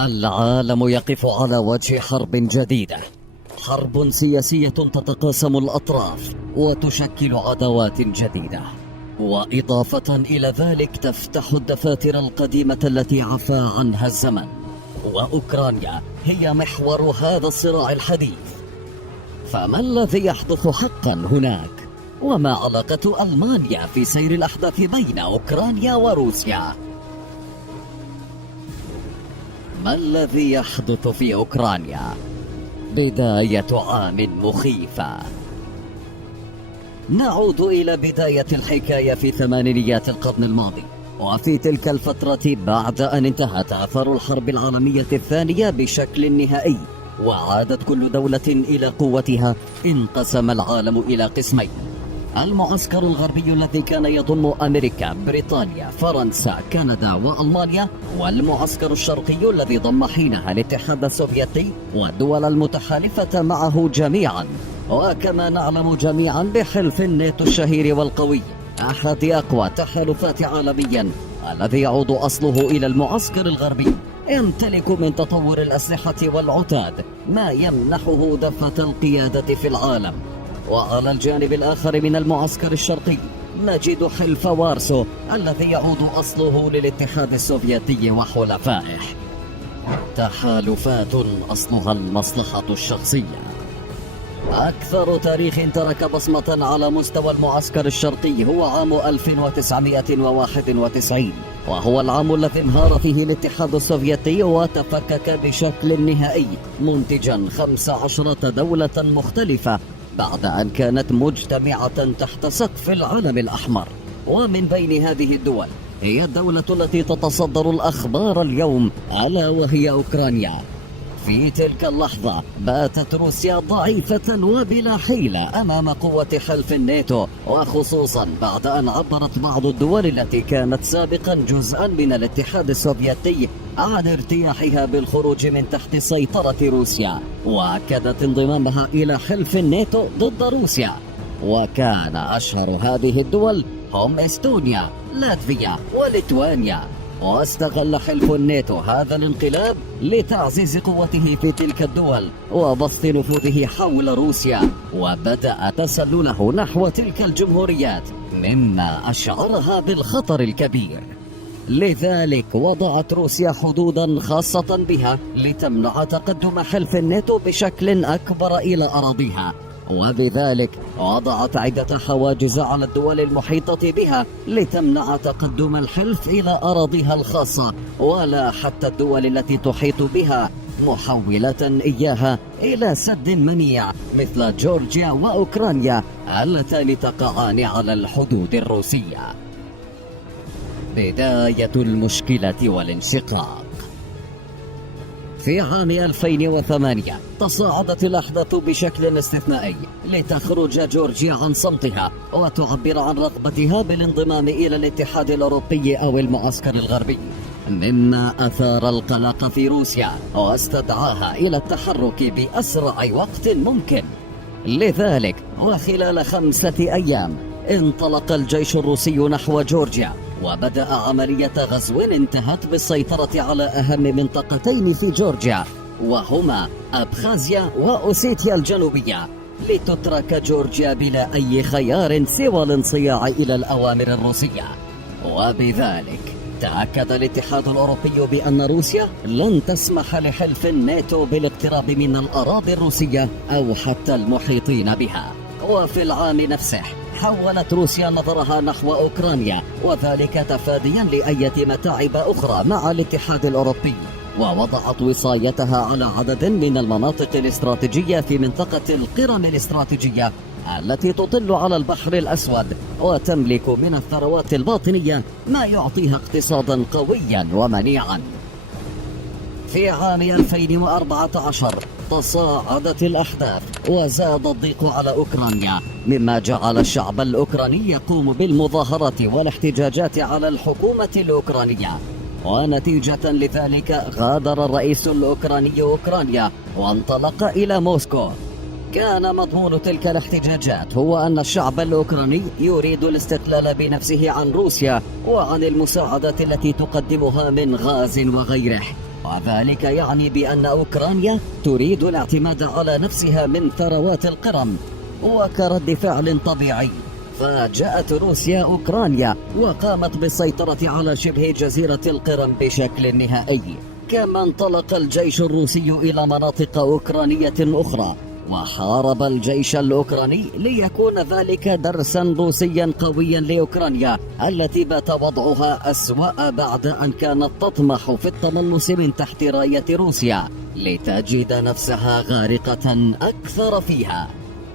العالم يقف على وجه حرب جديدة، حرب سياسية تتقاسم الأطراف وتشكل عداوات جديدة، وإضافة إلى ذلك تفتح الدفاتر القديمة التي عفى عنها الزمن، وأوكرانيا هي محور هذا الصراع الحديث. فما الذي يحدث حقا هناك؟ وما علاقة ألمانيا في سير الأحداث بين أوكرانيا وروسيا؟ ما الذي يحدث في أوكرانيا؟ بداية عام مخيفة. نعود إلى بداية الحكاية في ثمانينيات القرن الماضي، وفي تلك الفترة بعد أن انتهت آثار الحرب العالمية الثانية بشكل نهائي وعادت كل دولة إلى قوتها، انقسم العالم إلى قسمين: المعسكر الغربي الذي كان يضم أمريكا، بريطانيا، فرنسا، كندا وألمانيا، والمعسكر الشرقي الذي ضم حينها الاتحاد السوفيتي والدول المتحالفة معه جميعا. وكما نعلم جميعا بحلف الناتو الشهير والقوي، أحد أقوى تحالفات عالميا، الذي يعود أصله إلى المعسكر الغربي، يمتلك من تطور الأسلحة والعتاد ما يمنحه دفة القيادة في العالم. وعلى الجانب الآخر من المعسكر الشرقي نجد حلف وارسو الذي يعود أصله للاتحاد السوفيتي وحلفائه. تحالفات أصلها المصلحة الشخصية. أكثر تاريخ ترك بصمة على مستوى المعسكر الشرقي هو عام 1991، وهو العام الذي انهار فيه الاتحاد السوفيتي وتفكك بشكل نهائي، منتجا 15 دولة مختلفة بعد أن كانت مجتمعة تحت سقف العلم الأحمر. ومن بين هذه الدول هي الدولة التي تتصدر الأخبار اليوم، ألا وهي أوكرانيا. في تلك اللحظة باتت روسيا ضعيفة وبلا حيلة أمام قوة حلف الناتو، وخصوصا بعد أن عبرت بعض الدول التي كانت سابقا جزءا من الاتحاد السوفيتي عن ارتياحها بالخروج من تحت سيطرة روسيا، وأكدت انضمامها إلى حلف الناتو ضد روسيا. وكان أشهر هذه الدول هم إستونيا، لاتفيا وليتوانيا. واستغل حلف الناتو هذا الانقلاب لتعزيز قوته في تلك الدول وبسط نفوذه حول روسيا، وبدأ تسلله نحو تلك الجمهوريات، مما أشعرها بالخطر الكبير. لذلك وضعت روسيا حدودا خاصة بها لتمنع تقدم حلف الناتو بشكل أكبر إلى أراضيها، وبذلك وضعت عدة حواجز على الدول المحيطة بها لتمنع تقدم الحلف إلى أراضيها الخاصة، ولا حتى الدول التي تحيط بها، محولة إياها إلى سد منيع مثل جورجيا وأوكرانيا اللتان تقعان على الحدود الروسية. بداية المشكلة والانشقاق. في عام 2008 تصاعدت الأحداث بشكل استثنائي لتخرج جورجيا عن صمتها وتعبر عن رغبتها بالانضمام إلى الاتحاد الأوروبي أو المعسكر الغربي، مما أثار القلق في روسيا واستدعاها إلى التحرك بأسرع وقت ممكن. لذلك وخلال 5 أيام انطلق الجيش الروسي نحو جورجيا، وبدأ عملية غزو انتهت بالسيطرة على أهم منطقتين في جورجيا، وهما أبخازيا وأوسيتيا الجنوبية، لتترك جورجيا بلا أي خيار سوى الانصياع إلى الأوامر الروسية. وبذلك تأكد الاتحاد الأوروبي بأن روسيا لن تسمح لحلف الناتو بالاقتراب من الأراضي الروسية أو حتى المحيطين بها. وفي العام نفسه حولت روسيا نظرها نحو أوكرانيا، وذلك تفاديا لأي متاعب أخرى مع الاتحاد الأوروبي، ووضعت وصايتها على عدد من المناطق الاستراتيجية في منطقة القرم الاستراتيجية التي تطل على البحر الأسود، وتملك من الثروات الباطنية ما يعطيها اقتصادا قويا ومنيعا. في عام 2014 تصاعدت الأحداث وزاد الضيق على أوكرانيا، مما جعل الشعب الأوكراني يقوم بالمظاهرات والاحتجاجات على الحكومة الأوكرانية. ونتيجة لذلك غادر الرئيس الأوكراني أوكرانيا وانطلق إلى موسكو. كان مضمون تلك الاحتجاجات هو أن الشعب الأوكراني يريد الاستقلال بنفسه عن روسيا وعن المساعدات التي تقدمها من غاز وغيره، وذلك يعني بأن أوكرانيا تريد الاعتماد على نفسها من ثروات القرم. وكرد فعل طبيعي فاجأت روسيا أوكرانيا وقامت بالسيطرة على شبه جزيرة القرم بشكل نهائي. كما انطلق الجيش الروسي إلى مناطق أوكرانية أخرى وحارب الجيش الأوكراني ليكون ذلك درسا روسيا قويا لأوكرانيا التي بات وضعها أسوأ بعد أن كانت تطمح في التملص من تحت راية روسيا لتجد نفسها غارقة أكثر فيها.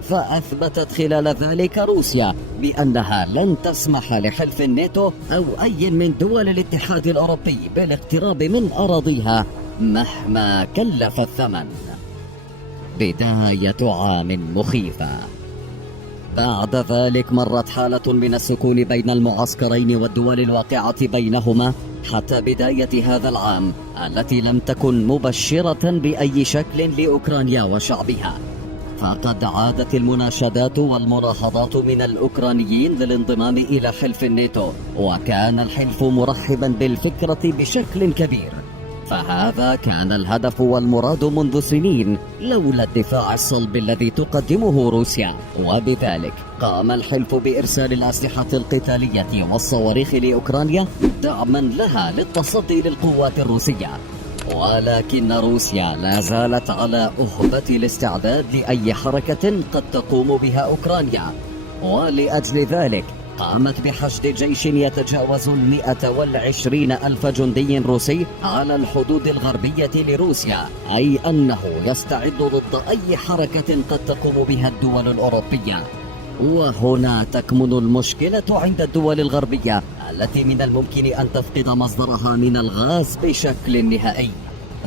فأثبتت خلال ذلك روسيا بأنها لن تسمح لحلف الناتو أو أي من دول الاتحاد الأوروبي بالاقتراب من أراضيها مهما كلف الثمن. بداية عام مخيفة. بعد ذلك مرت حالة من السكون بين المعسكرين والدول الواقعة بينهما حتى بداية هذا العام التي لم تكن مبشرة بأي شكل لأوكرانيا وشعبها. فقد عادت المناشدات والمناهضات من الأوكرانيين للانضمام إلى حلف الناتو، وكان الحلف مرحبا بالفكرة بشكل كبير. فهذا كان الهدف والمراد منذ سنين لولا الدفاع الصلب الذي تقدمه روسيا. وبذلك قام الحلف بإرسال الأسلحة القتالية والصواريخ لأوكرانيا دعما لها للتصدي للقوات الروسية. ولكن روسيا لا زالت على أهبة الاستعداد لأي حركة قد تقوم بها أوكرانيا، ولأجل ذلك قامت بحشد جيش يتجاوز 120 ألف جندي روسي على الحدود الغربية لروسيا، أي أنه يستعد ضد أي حركة قد تقوم بها الدول الأوروبية. وهنا تكمن المشكلة عند الدول الغربية التي من الممكن أن تفقد مصدرها من الغاز بشكل نهائي،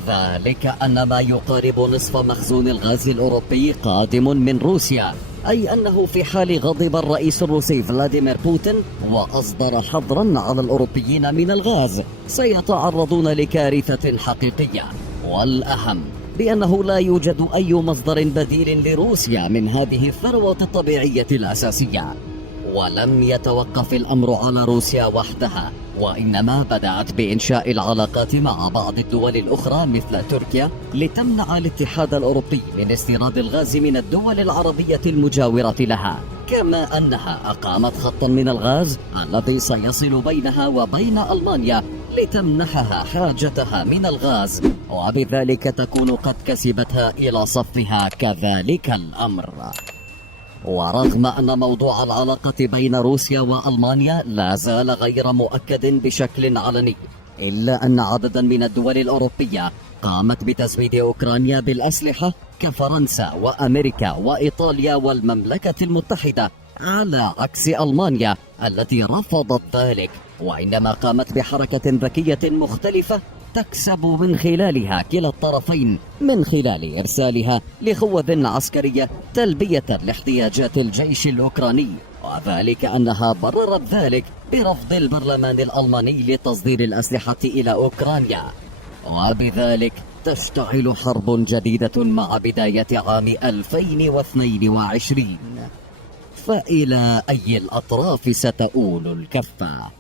ذلك أن ما يقارب نصف مخزون الغاز الأوروبي قادم من روسيا، أي أنه في حال غضب الرئيس الروسي فلاديمير بوتين وأصدر حظرا على الأوروبيين من الغاز سيتعرضون لكارثة حقيقية. والأهم بأنه لا يوجد أي مصدر بديل لروسيا من هذه الثروة الطبيعية الأساسية. ولم يتوقف الأمر على روسيا وحدها، وإنما بدأت بإنشاء العلاقات مع بعض الدول الأخرى مثل تركيا لتمنع الاتحاد الأوروبي من استيراد الغاز من الدول العربية المجاورة لها، كما أنها أقامت خطا من الغاز الذي سيصل بينها وبين ألمانيا لتمنحها حاجتها من الغاز، وبذلك تكون قد كسبتها إلى صفها كذلك الأمر. ورغم أن موضوع العلاقة بين روسيا وألمانيا لا زال غير مؤكد بشكل علني، إلا أن عددا من الدول الأوروبية قامت بتزويد أوكرانيا بالأسلحة كفرنسا وأمريكا وإيطاليا والمملكة المتحدة، على عكس ألمانيا التي رفضت ذلك، وإنما قامت بحركة ذكية مختلفة تكسب من خلالها كلا الطرفين من خلال إرسالها لخوذ عسكرية تلبية لاحتياجات الجيش الأوكراني، وذلك أنها بررت ذلك برفض البرلمان الألماني لتصدير الأسلحة إلى أوكرانيا. وبذلك تشتعل حرب جديدة مع بداية عام 2022. فإلى أي الأطراف ستؤول الكفة؟